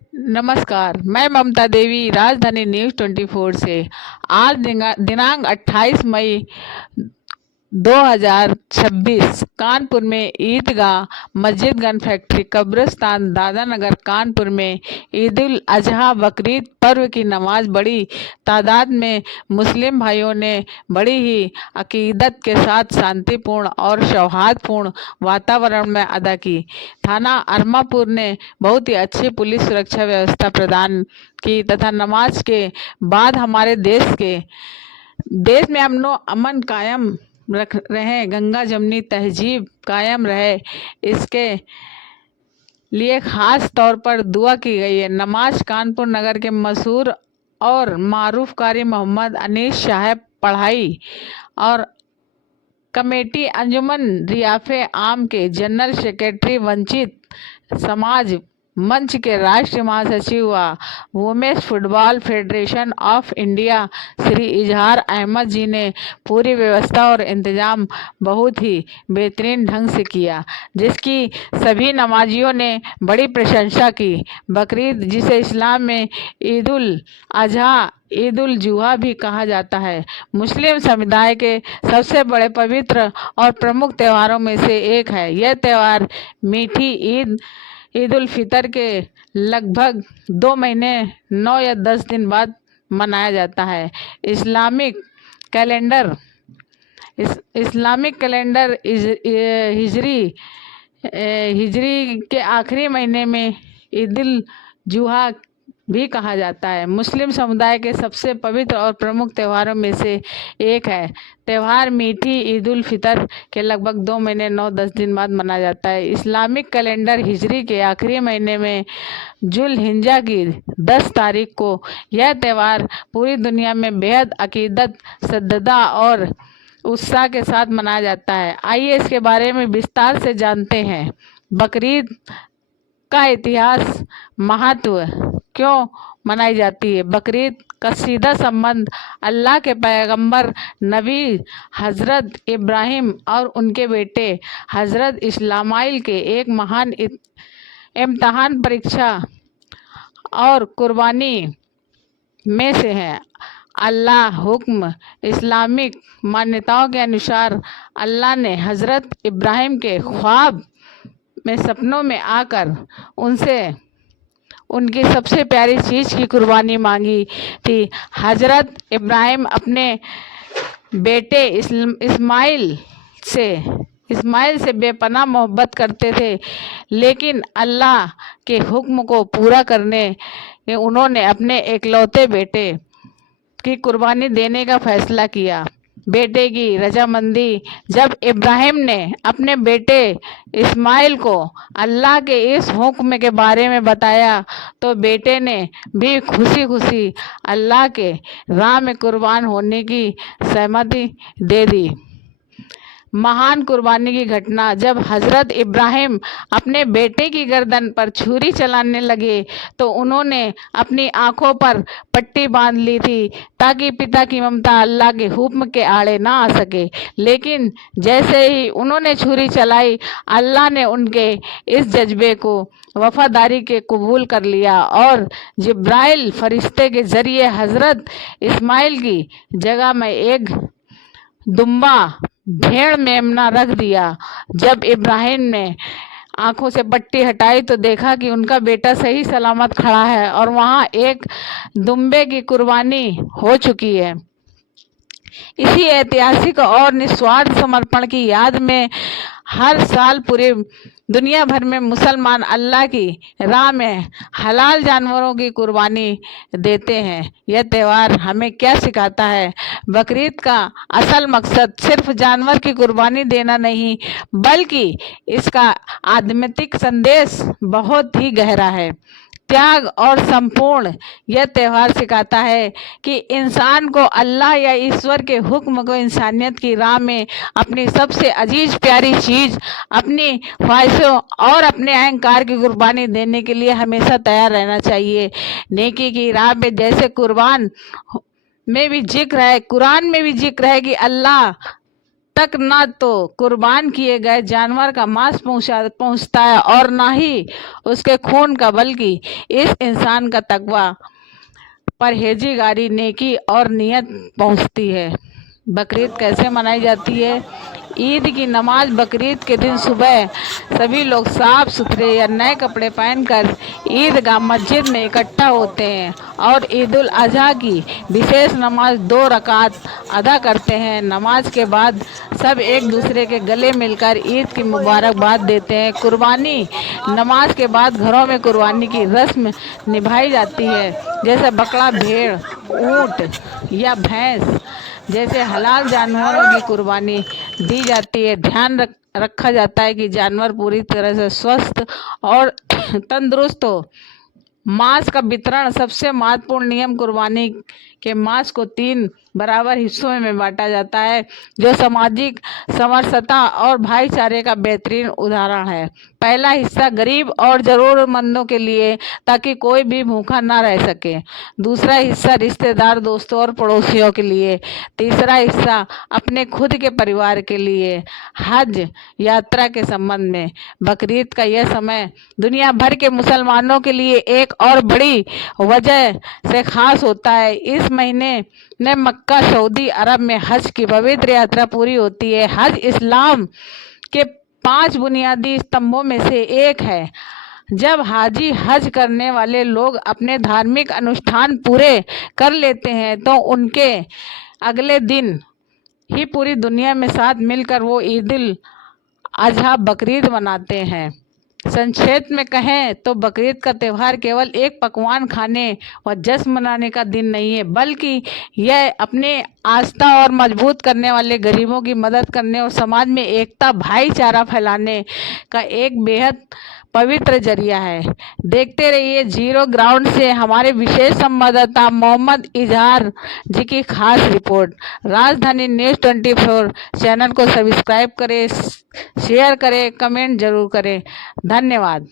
नमस्कार, मैं ममता देवी राजधानी न्यूज़ 24 से। आज दिनांक 28 मई 2026 कानपुर में ईदगाह, मस्जिद, गन फैक्ट्री, कब्रिस्तान, दादा नगर कानपुर में ईद उल अजहा बकरीद पर्व की नमाज बड़ी तादाद में मुस्लिम भाइयों ने बड़ी ही अकीदत के साथ शांतिपूर्ण और सौहार्दपूर्ण वातावरण में अदा की। थाना अरमापुर ने बहुत ही अच्छी पुलिस सुरक्षा व्यवस्था प्रदान की तथा नमाज के बाद हमारे देश में अमन कायम रख रहे, गंगा जमनी तहजीब कायम रहे, इसके लिए खास तौर पर दुआ की गई है। नमाज कानपुर नगर के मशहूर और मारूफ कारी मोहम्मद अनीस साहब पढ़ाई और कमेटी अंजुमन रियाफे आम के जनरल सेक्रेटरी, वंचित समाज मंच के राष्ट्रीय महासचिव व women's football federation of India Shri Izhar Ahmed जी ने पूरी व्यवस्था और इंतजाम बहुत ही बेहतरीन ढंग से किया, जिसकी सभी नमाजियों ने बड़ी प्रशंसा की। बकरीद, जिसे इस्लाम में ईद उल अजहा, ईद उल जुहा भी कहा जाता है, मुस्लिम समुदाय के सबसे बड़े पवित्र और प्रमुख त्योहारों में से एक है। यह त्यौहार मीठी ईद उल फितर के लगभग 2 महीने 9 या 10 दिन बाद मनाया जाता है। इस्लामिक कैलेंडर हिजरी के आखिरी महीने में ईद उल जुहा भी कहा जाता है। मुस्लिम समुदाय के सबसे पवित्र और प्रमुख त्योहारों में से एक है। त्यौहार मीठी ईद उल फितर के लगभग 2 महीने 9-10 दिन बाद मनाया जाता है। इस्लामिक कैलेंडर हिजरी के आखिरी महीने में जुल हिज्जा की 10 तारीख को यह त्यौहार पूरी दुनिया में बेहद अकीदत, श्रद्धा और उत्साह के साथ मनाया जाता है। आइए इसके बारे में विस्तार से जानते हैं। बकरीद का इतिहास, महत्व, क्यों मनाई जाती है। बकरीद का सीधा संबंध अल्लाह के पैगंबर नबी हजरत इब्राहिम और उनके बेटे हजरत इस्माइल के एक महान इम्तिहान, परीक्षा और कुर्बानी में से है। अल्लाह हुक्म, इस्लामिक मान्यताओं के अनुसार अल्लाह ने हजरत इब्राहिम के ख्वाब में सपनों में आकर उनसे उनकी सबसे प्यारी चीज़ की कुर्बानी मांगी थी। हजरत इब्राहिम अपने बेटे इस्माइल से बेपनाह मोहब्बत करते थे, लेकिन अल्लाह के हुक्म को पूरा करने उन्होंने अपने एकलौते बेटे की कुर्बानी देने का फैसला किया। बेटे की रजामंदी, जब इब्राहिम ने अपने बेटे इस्माइल को अल्लाह के इस हुक्म के बारे में बताया तो बेटे ने भी खुशी खुशी अल्लाह के राह में कुर्बान होने की सहमति दे दी। महान कुर्बानी की घटना, जब हजरत इब्राहिम अपने बेटे की गर्दन पर छुरी चलाने लगे तो उन्होंने अपनी आंखों पर पट्टी बांध ली थी ताकि पिता की ममता अल्लाह के हुक्म के आड़े ना आ सके। लेकिन जैसे ही उन्होंने छुरी चलाई, अल्लाह ने उनके इस जज्बे को वफादारी के कबूल कर लिया और जिब्राइल फरिश्ते के जरिए हजरत इस्माइल की जगह में एक दुम्बा भेड़ मेमना रख दिया। जब इब्राहिम ने आंखों से पट्टी हटाई तो देखा कि उनका बेटा सही सलामत खड़ा है और वहां एक दुम्बे की कुर्बानी हो चुकी है। इसी ऐतिहासिक और निस्वार्थ समर्पण की याद में हर साल पूरे दुनिया भर में मुसलमान अल्लाह की राह में हलाल जानवरों की कुर्बानी देते हैं। यह त्यौहार हमें क्या सिखाता है। बकरीद का असल मकसद सिर्फ जानवर की कुर्बानी देना नहीं, बल्कि इसका आध्यात्मिक संदेश बहुत ही गहरा है। त्याग और संपूर्ण, यह त्यौहार सिखाता है कि इंसान को अल्लाह या ईश्वर के हुक्म को इंसानियत की राह में अपनी सबसे अजीज प्यारी चीज, अपनी ख्वाहिशों और अपने अहंकार की कुर्बानी देने के लिए हमेशा तैयार रहना चाहिए। नेकी की राह में जैसे कुरान में भी जिक्र है कि अल्लाह तक ना तो कुर्बान किए गए जानवर का मांस पहुंचता है और ना ही उसके खून का, बल्कि इस इंसान का तकवा, परहेज़गारी, नेकी और नियत पहुंचती है। बकरीद कैसे मनाई जाती है? ईद की नमाज बकरीद के दिन सुबह सभी लोग साफ सुथरे या नए कपड़े पहनकर ईदगाह मस्जिद में इकट्ठा होते हैं और ईद उल अजहा की विशेष नमाज 2 रकात अदा करते हैं। नमाज के बाद सब एक दूसरे के गले मिलकर ईद की मुबारकबाद देते हैं। कुर्बानी, नमाज के बाद घरों में कुर्बानी की रस्म निभाई जाती है, जैसे बकरा, भेड़, ऊँट या भैंस जैसे हलाल जानवरों की कुर्बानी दी जाती है। ध्यान रखा जाता है कि जानवर पूरी तरह से स्वस्थ और तंदुरुस्त हो। मांस का वितरण, सबसे महत्वपूर्ण नियम, कुर्बानी के मांस को 3 बराबर हिस्सों में बांटा जाता है, जो सामाजिक समरसता और भाईचारे का बेहतरीन उदाहरण है। पहला हिस्सा गरीब और जरूरतमंदों के लिए, ताकि कोई भी भूखा ना रह सके। दूसरा हिस्सा रिश्तेदार, दोस्तों और पड़ोसियों के लिए। तीसरा हिस्सा अपने खुद के परिवार के लिए। हज यात्रा के संबंध में बकरीद का यह समय दुनिया भर के मुसलमानों के लिए एक और बड़ी वजह से खास होता है। इस महीने में मक्का, सऊदी अरब में हज की पवित्र यात्रा पूरी होती है। हज इस्लाम के 5 बुनियादी स्तंभों में से एक है। जब हाजी हज करने वाले लोग अपने धार्मिक अनुष्ठान पूरे कर लेते हैं तो उनके अगले दिन ही पूरी दुनिया में साथ मिलकर वो ईद उल अजहा, बकरीद मनाते हैं। संक्षेप में कहें तो बकरीद का त्यौहार केवल एक पकवान खाने व जश्न मनाने का दिन नहीं है, बल्कि यह अपने आस्था और मजबूत करने वाले गरीबों की मदद करने और समाज में एकता, भाईचारा फैलाने का एक बेहद पवित्र जरिया है। देखते रहिए जीरो ग्राउंड से हमारे विशेष संवाददाता मोहम्मद इजहार जी की खास रिपोर्ट। राजधानी न्यूज़ 24 चैनल को सब्सक्राइब करें, शेयर करें, कमेंट जरूर करें। धन्यवाद।